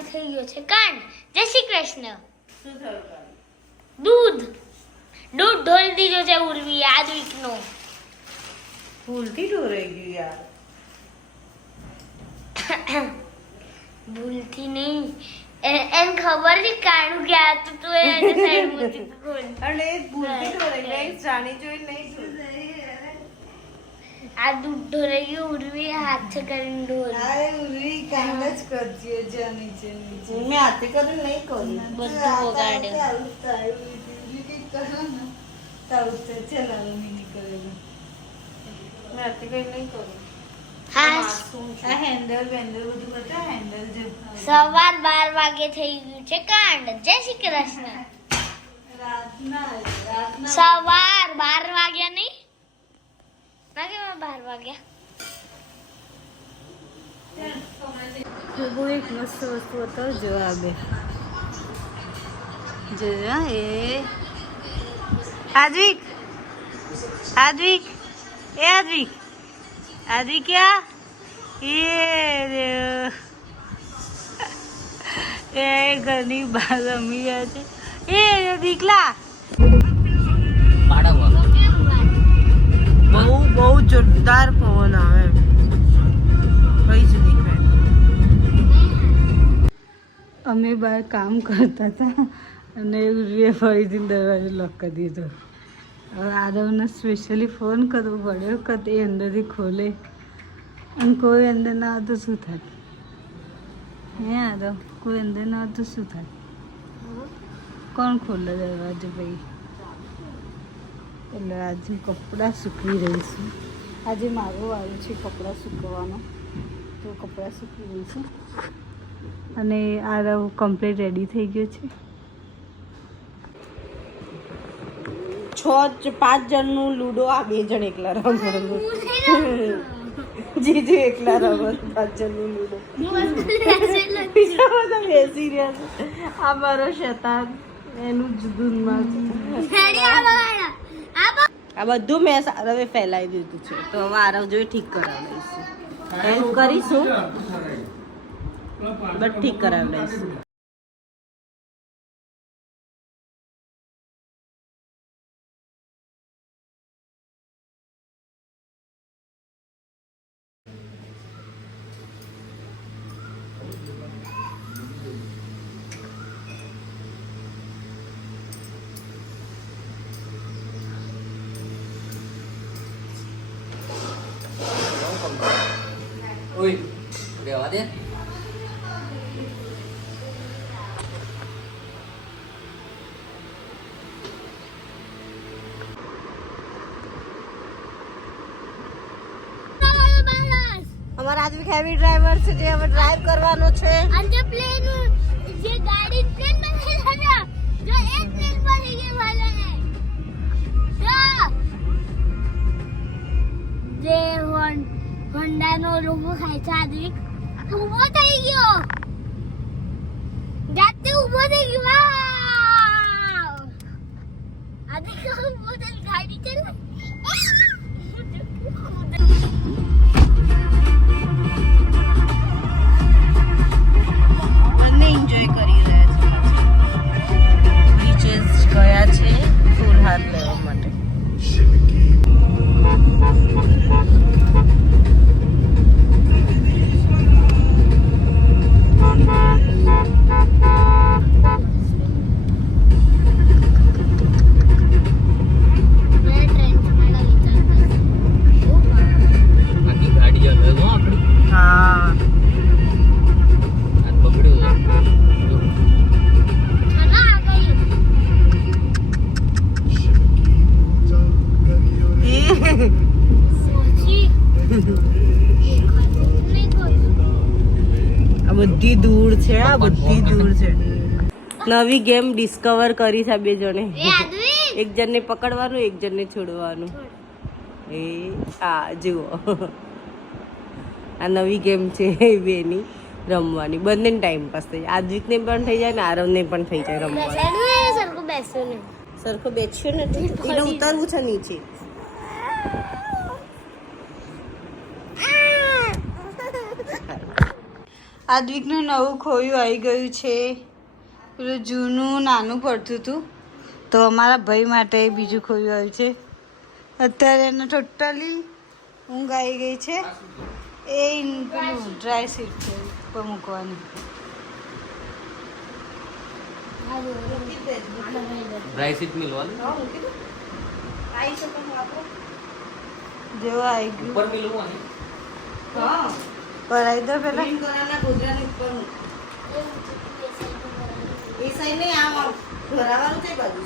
વાગે થઈ ગયો છે કાંડ. જય શ્રી કૃષ્ણ. શું થયું કાલે? દૂધ ઢોળી દીધો છે ઉર્વી આજ વીકનો. ભૂલથી ઢોરાઈ ગયું યાર. ભૂલથી નહીં, એમ ખબર નહીં કાણું કે આ તો તું એને સાઈડ મૂકી ખોલ. અને એ ભૂલથી ઢોરાઈ ગઈ, જાણી જોઈ નહીં ઢોરાઈ. આ દૂધ ઢોળાઈ ગયું ઉર્વી હાથ કરીને ઢોળ. અરે ઉરી કાંડ જ કરતી હોય છે નીચે નીચે. મેં હાથે કરીને નહીં કર્યું. બધું વગાડ્યું. તારું તારું ઉરી કંઈક કરો ને. તારું તો ચલાવો મિની કરેલું. મેં હાથે કરીને નહીં કર્યું. હા, આ હેન્ડલ બેન્ડલ બધું બતા હેન્ડલ જો. સવાર 12 વાગે થઈ ગયું છે કાંડ. જય શ્રી કૃષ્ણ. રાતના સવાર 12 વાગ્યા નહીં વાગ્યા 12 વાગ્યા. બહુ એક મસ્ત વસ્તુ હતો જો આ બે જો એ આદિક આદિક એ આદિક આદિક क्या એ ઘરની બહાર રમી રહ્યા છે. એ દીકલા બહુ જોરદાર પવન આવે કઈ જ દેખાય. અમે બહાર કામ કરતા હતા અને ઉર્વીએ ફરીથી દરવાજો લોક કરી દીધો. હવે આરવને સ્પેશિયલી ફોન કરવો પડ્યો કે તે અંદરથી ખોલે અને કોઈ અંદર ના આવે તો શું થાય? હે આરવ, કોઈ અંદર ના આવે તો શું થાય? કોણ ખોલે દરવાજો ભાઈ? એટલે આજે કપડાં સૂકવી રહી છું. આજે મારો વારો છે કપડાં સૂકવવાનો, તો કપડાં સૂકવી રહી છું. અને આરવ કમ્પ્લીટ રેડી થઈ ગયો છે. 5 જણનું લૂડો આ 2 જણ એકલા રમવાનું. જીજુ એકલા રમત 5 જણનું લૂડો. બીજા બધા બેસી રહ્યા છે. આ મારો શેતાન એનું જુદુનમાં છે. આ બધું મેં સારવે ફેલાવી દીધું છે, તો હવે આરવ જોઈ ઠીક કરાવી લઈશું. હેલ્પ કરીશું બટ ઠીક કરાવી લઈશું. Ui, રહેવા દે. અમારા આદમી હેવી ડ્રાઈવર છે જે હવે ડ્રાઈવ કરવાનો છે. અને પ્લેન જે ગાડી પ્લેન બનેલા હતા જો એક પ્લેન બની ગઈ વાલા હે જે હોન્ડા નો લોગો ખાય છે. આદિક ઊભો થઈ ગયો, જાતે ઊભો થઈ ગયો. વાવ, આદિક ઊભો થઈ ગાડી ચલાવ. બંને એન્જોય કરી રહ્યા છે. બીચેસ ગયા છે ફૂલ હાથ લેવા માટે. આખી ગાડી અલગ હો આપણી. હા આ બગડ્યું છે. ચલા આ ગઈ. સોચી નહીં કોઈ. આ બધી દૂર છે, આ બધી દૂર છે. નવી ગેમ ડિસ્કવર કરી છે બે જણે. એ આદમી એક જણને પકડવાનું, એક જણને છોડવાનું. એ આ જુઓ આ નવી ગેમ છે બેની રમવાની. બંનેને ટાઈમ પાસ થઈ જાય. આદ્વિકને પણ થઈ જાય ને આરવને પણ થઈ જાય રમવાનું. બેસાડું સરખું બેસ્યું નહીં. સરખો બેસ્યો નથી, એને ઉતારવું છે નીચે. આદ્વિકનું નવું ખોયું આવી ગયું છે. પેલું જૂનું નાનું પડતું હતું તો અમારા ભાઈ માટે બીજું ખોયું આવ્યું છે. અત્યારે એને ટોટલી ઊંઘ આવી ગઈ છે. એ પેલું ડ્રાય સીટ છે ઉપર મૂકવાની. ડ્રાય સીટ મિલવાનું જેવો આવી ગયું ઉપર મિલવાનું ભરાઈ દો પેલા. એ સાઈડ નહીં આમ ભરાવાનું છે બાજુ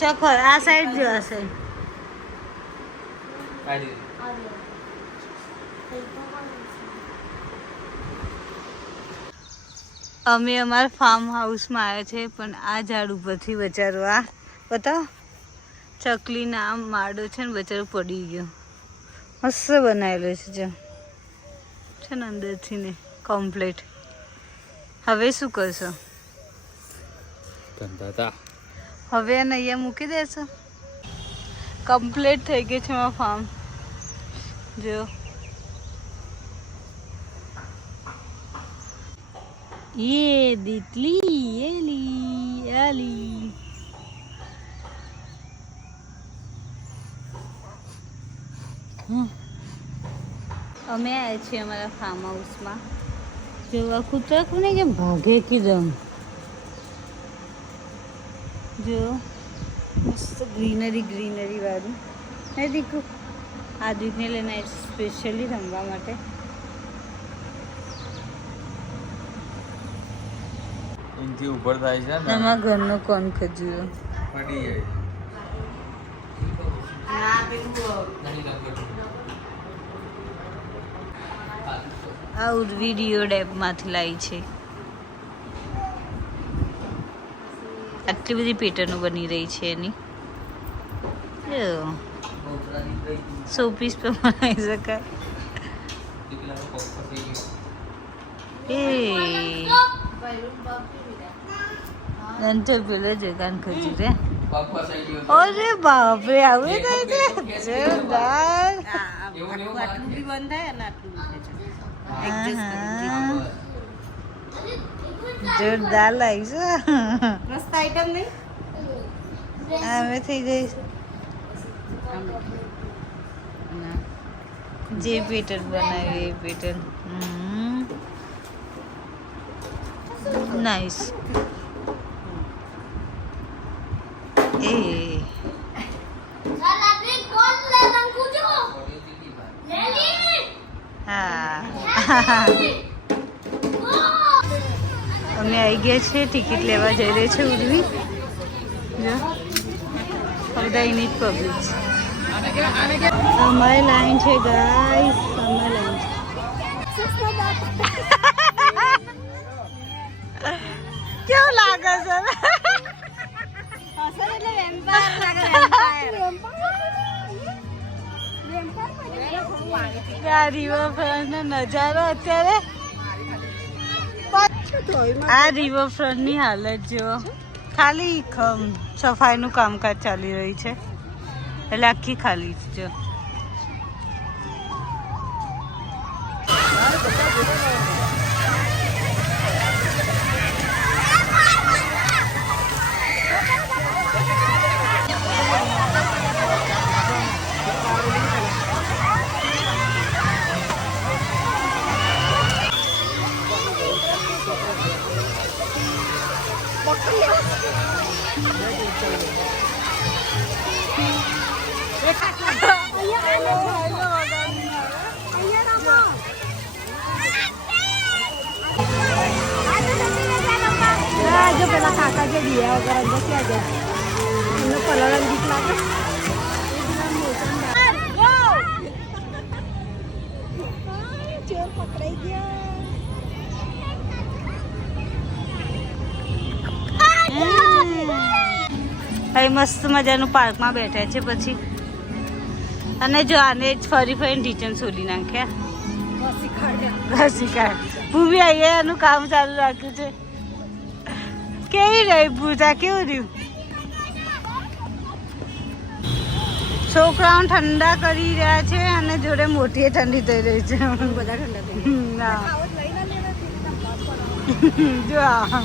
ચોખ્ખો આ સાઈડ જો આ સાઈડ. અમે અમારા ફાર્મ હાઉસમાં આવ્યા છે પણ આ ઝાડ ઉપરથી બચારો આ બતાવો ચકલીના આમ માડો છે ને બચારો પડી ગયો. મસ્ત બનાવેલો છે જો છે ને અંદરથી ને કમ્પ્લીટ. હવે શું કરશો? હવે એને અહીંયા મૂકી દેશો? કમ્પ્લીટ થઈ ગયું છે મારું ફાર્મ જો. ये दितली एली आली અમે આવ્યા છીએ અમારા ફાર્મ હાઉસમાં. જો આ કૂતરા કોને કેમ ભાગે કીધમ. જો મસ્ત ગ્રીનરી ગ્રીનરી વાળું હે દીકુ. આદિકને લઈને સ્પેશિયલી રમવા માટે. ઇનથી ઉપર થાય છે ને અમારા ઘરનો કોણ ખજૂરો પડી જાય. આ વિડીયો ડેપમાંથી લાવી છે. આટલી બધી પેટર્નો બની રહી છે એની. સો પીસ પણ બનાવી શકાય. એ પેલો જગાન ખજૂર હે. અરે બાપરે આવું થાય છે જોરદાર. આટલું બી બંધ થાય અને આટલું જોરદાર લાગી છે. મસ્ત આઈટમ નહીં અમે થઈ જઈશ જે પેટર્ન બનાવી એ પેટર્ન. નાઈસ. એ હા અમે આવી ગયા છીએ. ટિકિટ લેવા જઈ રહી છે ઉર્વી. જો બધા એની જ પબ્લિક છે. અમારી લાઈન છે ગાઈસ. અમારી લાઈન છે. કેવું લાગે છે? રિવરફ્રન્ટ નો નજારો અત્યારે. આ રિવરફ્રન્ટ ની હાલત જો ખાલી સફાઈનું કામકાજ ચાલી રહ્યું છે એટલે આખી ખાલી જો. જો પેલા કાકા જે દિયા વગર અંદર ક્યાં જાય એમને પલાળા દીક લાગે. ચોર પકડાઈ ગયા. અહીં મસ્ત મજાનું પાર્કમાં બેઠા છે પછી. અને જો આને જ ફરી ફરીને ટીચર છોડી નાખ્યા. ભૂમિ અહીંયા એનું કામ ચાલુ રાખ્યું છે. કેવી રહી પૂજા? કેવું રહ્યું? છોકરાઓ ઠંડા કરી રહ્યા છે અને જોડે મોટી ઠંડી થઈ રહી છે બધા ઠંડા થઈ ના જો આ